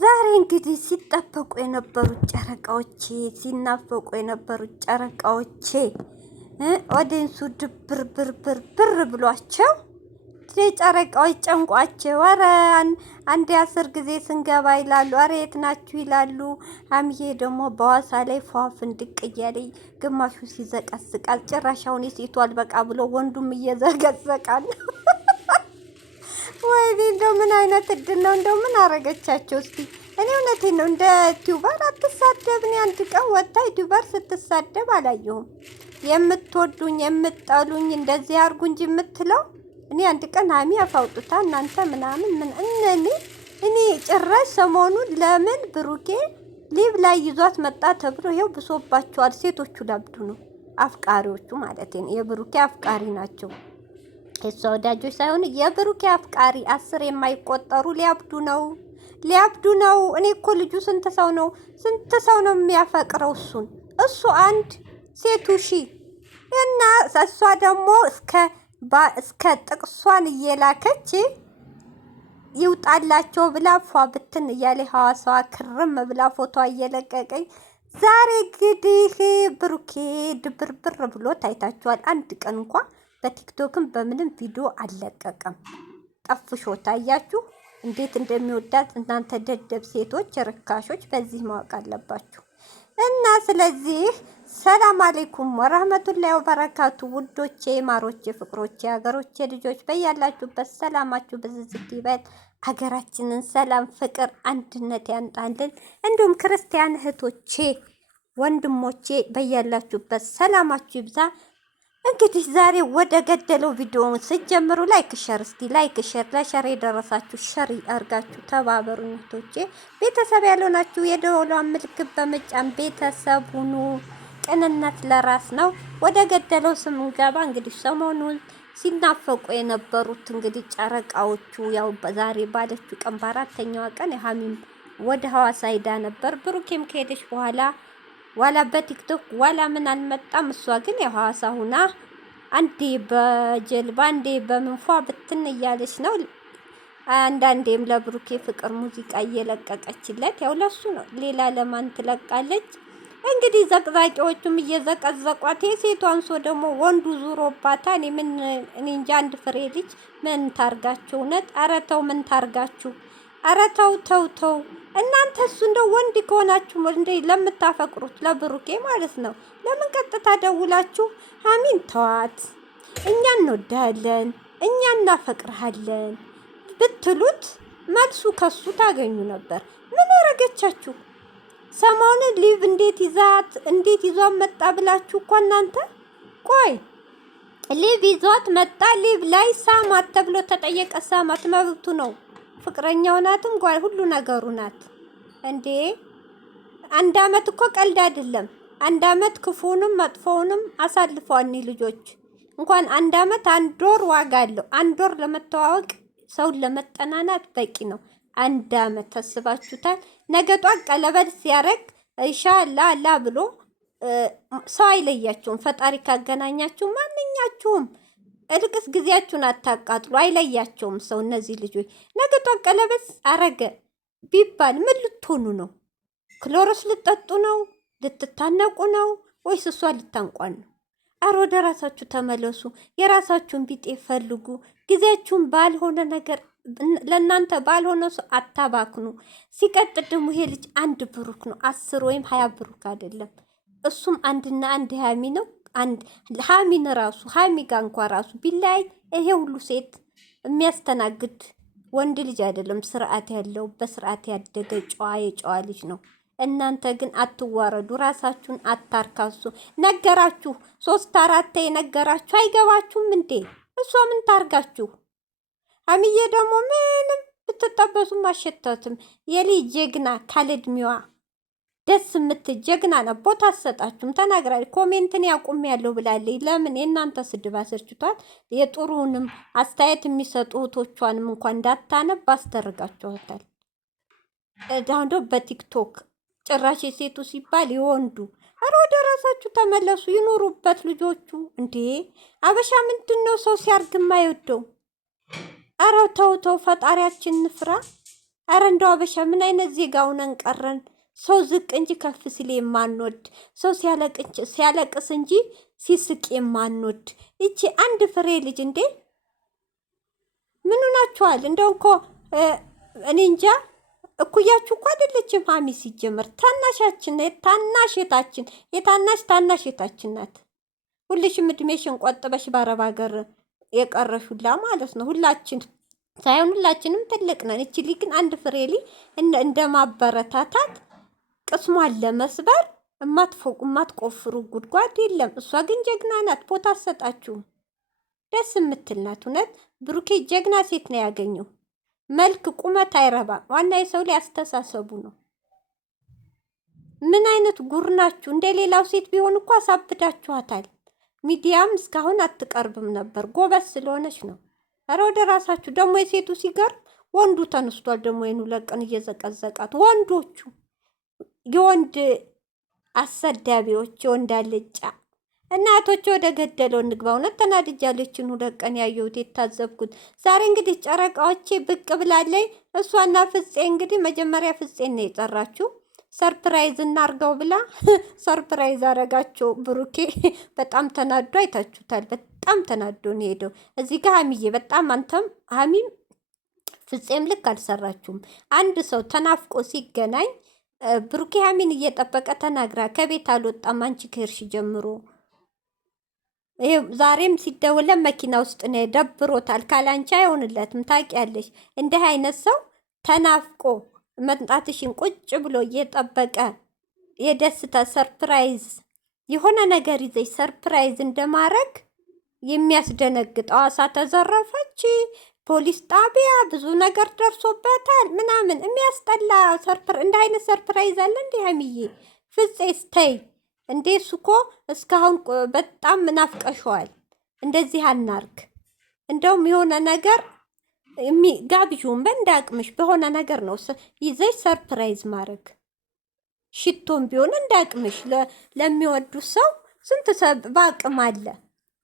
ዛሬ እንግዲህ ሲጠበቁ የነበሩት ጨረቃዎቼ ሲናፈቁ የነበሩት ጨረቃዎቼ ኦዲንሱ ድብር ብር ብሏቸው ጨረቃዎች ጨንቋቸው፣ ኧረ አንድ 10 ጊዜ ስንገባ ይላሉ፣ ኧረ የት ናችሁ ይላሉ። አምዬ ደግሞ በዋሳ ላይ ፏፍ እንድቅ እያለ ግማሹ ሲዘቀዝቃል። ጭራሻውን የሴቱ አልበቃ ብሎ ወንዱም እየዘቀዘቃል። ወይኔ እንደው ምን አይነት እድል ነው! እንደው ምን አረገቻቸው እስቲ? እኔ እውነቴን ነው። እንደ ዩቲዩበር አትሳደብ። እኔ አንድ ቀን ወጣ ዩቲዩበር ስትሳደብ አላየሁም። የምትወዱኝ የምትጠሉኝ እንደዚህ አርጉ እንጂ የምትለው እኔ አንድ ቀን ሀሚ አፋውጡታ እናንተ ምናምን ምን እኔ ጭራሽ ሰሞኑን ለምን ብሩኬ ሊብ ላይ ይዟት መጣ ተብሎ ይኸው ብሶባቸዋል። ሴቶቹ ላብዱ ነው፣ አፍቃሪዎቹ ማለት ነው። የብሩኬ አፍቃሪ ናቸው። የሷ ወዳጆች ሳይሆን የብሩኬ አፍቃሪ 10 የማይቆጠሩ ሊያብዱ ነው። እኔ እኮ ልጁ ስንት ሰው ነው የሚያፈቅረው እሱን። እሱ አንድ ሴቱ ሺ እና እሷ ደግሞ እስከ ጥቅሷን እየላከች ይውጣላቸው ብላ ፏ ብትን እያለ ሐዋሳዋ ክርም ብላ ፎቶ እየለቀቀኝ ዛሬ እንግዲህ ብሩኬ ድብርብር ብሎ ታይታችኋል። አንድ ቀን እንኳ በቲክቶክም በምንም ቪዲዮ አልለቀቀም። ጠፍሾ ታያችሁ እንዴት እንደሚወዳት እናንተ ደደብ ሴቶች ርካሾች በዚህ ማወቅ አለባችሁ። እና ስለዚህ ሰላም አለይኩም ወራህመቱላሂ ወበረካቱ ውዶቼ፣ ማሮቼ፣ ፍቅሮቼ፣ ሀገሮቼ ልጆች በያላችሁበት ሰላማችሁ ብዝዝት ይበል። ሀገራችንን ሰላም፣ ፍቅር፣ አንድነት ያንጣልን። እንዲሁም ክርስቲያን እህቶቼ ወንድሞቼ በያላችሁበት ሰላማችሁ ይብዛ። እንግዲህ ዛሬ ወደ ገደለው ቪዲዮ ስትጀምሩ ላይክ ሸር፣ እስቲ ላይክ ሸር፣ ለሸር የደረሳችሁ ሸር አርጋችሁ ተባበሩ። እህቶቼ ቤተሰብ ያልሆናችሁ የደወሏን ምልክት በመጫን ቤተሰብ ሁኑ። ቅንነት ለራስ ነው። ወደ ገደለው ስንገባ እንግዲህ ሰሞኑን ሲናፈቁ የነበሩት እንግዲህ ጨረቃዎቹ ያው ዛሬ ባለችው ቀን በአራተኛዋ ቀን የሀሚም ወደ ሐዋሳ ሄዳ ነበር። ብሩኬም ከሄደች በኋላ ዋላ በቲክቶክ ዋላ ምን አልመጣም። እሷ ግን የሐዋሳ ሁና አንዴ በጀልባ አንዴ በምንፏ ብትን እያለች ነው። አንዳንዴም ለብሩኬ ፍቅር ሙዚቃ እየለቀቀችለት ያው ለሱ ነው። ሌላ ለማን ትለቃለች? እንግዲህ ዘቅዛቂዎቹም እየዘቀዘቋት የሴቷን ሶ ደግሞ ወንዱ ዙሮባታል። እኔ እንጃ አንድ ፍሬ ልጅ ምን ታርጋችሁ? እውነት ኧረ ተው፣ ምን ታርጋችሁ? ኧረ ተው እናንተ። እሱ እንደው ወንድ ከሆናችሁ እንደ ለምታፈቅሩት ለብሩኬ ማለት ነው ለምን ቀጥታ ደውላችሁ ሀሚን ተዋት፣ እኛ እንወዳለን፣ እኛ እናፈቅርሃለን ብትሉት መልሱ ከሱ ታገኙ ነበር። ምን አረገቻችሁ? ሰሞኑን ሊቭ እንዴት ይዟት መጣ ብላችሁ እኮ እናንተ ቆይ ሊቭ ይዟት መጣ። ሊቭ ላይ ሳማት ተብሎ ተጠየቀ። ሳማት መብቱ ነው። ፍቅረኛው ናትም ጓል ሁሉ ነገሩ ናት እንዴ። አንድ አመት እኮ ቀልድ አይደለም። አንድ አመት ክፉንም መጥፎውንም አሳልፈዋል። ልጆች እንኳን አንድ አመት 1 ወር ዋጋ አለው። 1 ወር ለመተዋወቅ ሰውን ለመጠናናት በቂ ነው። 1 አመት ታስባችሁታል? ነገ ጧት ቀለበት ሲያረግ ኢንሻአላህ ብሎ ሰው አይለያችሁም። ፈጣሪ ካገናኛችሁ ማንኛችሁም እልቅስ ጊዜያችሁን አታቃጥሉ። አይለያቸውም ሰው። እነዚህ ልጆች ነገ ጧት ቀለበት አረገ ቢባል ምን ልትሆኑ ነው? ክሎሮስ ልጠጡ ነው? ልትታነቁ ነው? ወይስ እሷ ልታንቋን ነው? አረ ወደ ራሳችሁ ተመለሱ። የራሳችሁን ቢጤ ፈልጉ። ጊዜያችሁን ባልሆነ ነገር ለእናንተ ባልሆነ ሰው አታባክኑ። ሲቀጥል ደግሞ ይሄ ልጅ አንድ ብሩክ ነው፣ 10 ወይም 20 ብሩክ አይደለም። እሱም አንድና አንድ ሀሚ ነው። አንድ ሀሚን ራሱ ሀሚ ጋር እንኳ ራሱ ቢላይ ይሄ ሁሉ ሴት የሚያስተናግድ ወንድ ልጅ አይደለም። ስርዓት ያለው በስርዓት ያደገ የጨዋ ልጅ ነው። እናንተ ግን አትዋረዱ፣ ራሳችሁን አታርካሱ። ነገራችሁ 3-4 ነገራችሁ አይገባችሁም እንዴ? እሷ ምን ታርጋችሁ? ሀሚዬ ደግሞ ምንም ብትጠበሱም አሸተትም። የልጅ ጀግና ካለድሚዋ ደስ የምትጀግና ነው። ቦታ አሰጣችሁም ተናግራለች። ኮሜንትን ያቁም ያለው ብላለች። ለምን የእናንተ ስድብ አሰርችቷል። የጥሩንም አስተያየት የሚሰጡ እህቶቿንም እንኳን እንዳታነብ አስደርጋችኋታል። ዳውንዶ በቲክቶክ ጭራሽ የሴቱ ሲባል የወንዱ። አረ ወደ ራሳችሁ ተመለሱ፣ ይኖሩበት ልጆቹ። እንዴ አበሻ ምንድን ነው ሰው ሲያርግ የማይወደው? አረ ተው ፈጣሪያችን ንፍራ። አረ እንደው አበሻ ምን አይነት ዜጋ ሆነን ቀረን? ሰው ዝቅ እንጂ ከፍ ሲል የማንወድ፣ ሰው ሲያለቅስ እንጂ ሲስቅ የማንወድ። ይቺ አንድ ፍሬ ልጅ እንዴ ምን ሆናችኋል? እንደው እኮ እኔ እንጃ እኩያችሁ እኮ አይደለችም ሀሚ። ሲጀመር ታናሻችን የታናሽ የታችን ናት። ሁልሽም እድሜሽን ቆጥበሽ በአረብ ሀገር የቀረሹላ ማለት ነው። ሁላችን ሳይሆን ሁላችንም ትልቅ ነን። እቺ ልጅ ግን አንድ ፍሬ ልጅ እንደ ማበረታታት ቅስሟን ለመስበር የማትቆፍሩ ጉድጓድ የለም። እሷ ግን ጀግና ናት። ቦታ አትሰጣችሁም። ደስ የምትል ናት። እውነት ብሩኬ ጀግና ሴት ነው ያገኘው። መልክ ቁመት አይረባም። ዋና የሰው ላይ አስተሳሰቡ ነው። ምን አይነት ጉር ናችሁ? እንደ ሌላው ሴት ቢሆን እኮ አሳብዳችኋታል። ሚዲያም እስካሁን አትቀርብም ነበር። ጎበዝ ስለሆነች ነው። ኧረ ወደ ራሳችሁ ደግሞ። የሴቱ ሲገርም ወንዱ ተነስቷል ደግሞ ይህን ለቀን እየዘቀዘቃት። ወንዶቹ የወንድ አሰዳቢዎች፣ የወንድ አልጫ እናቶች። ወደ ገደለው እንግባ። እውነት ተናድጃለችን። ሁለት ቀን ያየሁት የታዘብኩት። ዛሬ እንግዲህ ጨረቃዎቼ ብቅ ብላለይ። እሷና ፍፄ እንግዲህ መጀመሪያ ፍፄን ነው የጠራችሁ ሰርፕራይዝ እናርገው ብላ ሰርፕራይዝ አረጋቸው። ብሩኬ በጣም ተናዶ አይታችሁታል። በጣም ተናዶ ነው ሄደው። እዚህ ጋር ሀሚዬ በጣም አንተም ሀሚም ፍፄም ልክ አልሰራችሁም። አንድ ሰው ተናፍቆ ሲገናኝ ብሩኬ ሀሚን እየጠበቀ ተናግራ ከቤት አልወጣም አንቺ ከሄድሽ ጀምሮ። ይሄ ዛሬም ሲደውለን መኪና ውስጥ ነው። ደብሮታል። ካላንቺ አይሆንለትም። ታውቂያለሽ። እንዲህ አይነት ሰው ተናፍቆ መምጣትሽን ቁጭ ብሎ እየጠበቀ የደስታ ሰርፕራይዝ የሆነ ነገር ይዘሽ ሰርፕራይዝ እንደማድረግ የሚያስደነግጥ። ሐዋሳ ተዘረፈች፣ ፖሊስ ጣቢያ ብዙ ነገር ደርሶበታል ምናምን የሚያስጠላ እንደ አይነት ሰርፕራይዝ አለ እንዴ ሀይሚዬ? ፍፄስ ተይ እንዴ! እሱ እኮ እስካሁን በጣም ምናፍቀሸዋል። እንደዚህ አናርግ። እንደውም የሆነ ነገር ጋብዥውን በእንዳቅምሽ በሆነ ነገር ነው ይዘሽ ሰርፕራይዝ ማድረግ። ሽቶም ቢሆን እንዳቅምሽ ለሚወዱ ሰው ስንት በአቅም አለ።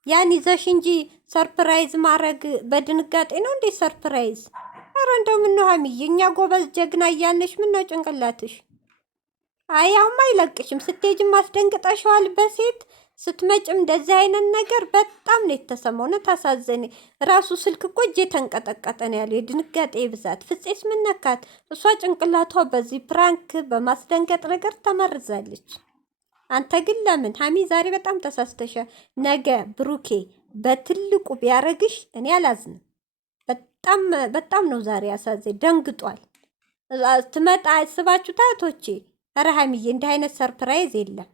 ያን ይዘሽ እንጂ ሰርፕራይዝ ማድረግ በድንጋጤ ነው እንዴ ሰርፕራይዝ? ኧረ እንደው ምነው ሀይሚዬ እኛ ጎበዝ ጀግና እያነሽ ምነው ጭንቅላትሽ? አያውም አይለቅሽም። ስትሄጂም አስደንግጠሽዋል በሴት ስትመጭም እንደዚህ አይነት ነገር በጣም ነው የተሰማው። ነው ታሳዘነ። ራሱ ስልክ እኮ እጄ ተንቀጠቀጠ ነው ያለው የድንጋጤ ብዛት። ፍፄስ ምን ነካት? እሷ ጭንቅላቷ በዚህ ፕራንክ በማስደንገጥ ነገር ተመርዛለች። አንተ ግን ለምን ሀሚ ዛሬ በጣም ተሳስተሻል። ነገ ብሩኬ በትልቁ ቢያረግሽ እኔ አላዝንም። በጣም ነው ዛሬ ያሳዘኝ። ደንግጧል። ትመጣ አስባችሁ ታቶቼ። ኧረ ሀሚዬ እንዲህ አይነት ሰርፕራይዝ የለም።